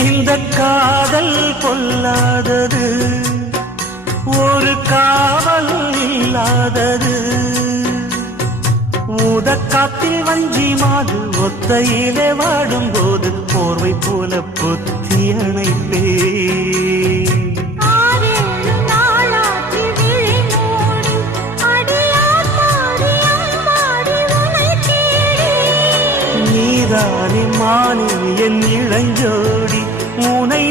இந்த காதல் பொல்லாதது, ஒரு காவல் இல்லாதது. ஊதக்காத்தில் வஞ்சி மாது ஒத்தையிலே வாடும் போது போர்வை போல பொத்தி அணைப்பே. நீதானே மானே என் இளஞ்சோடி, உனை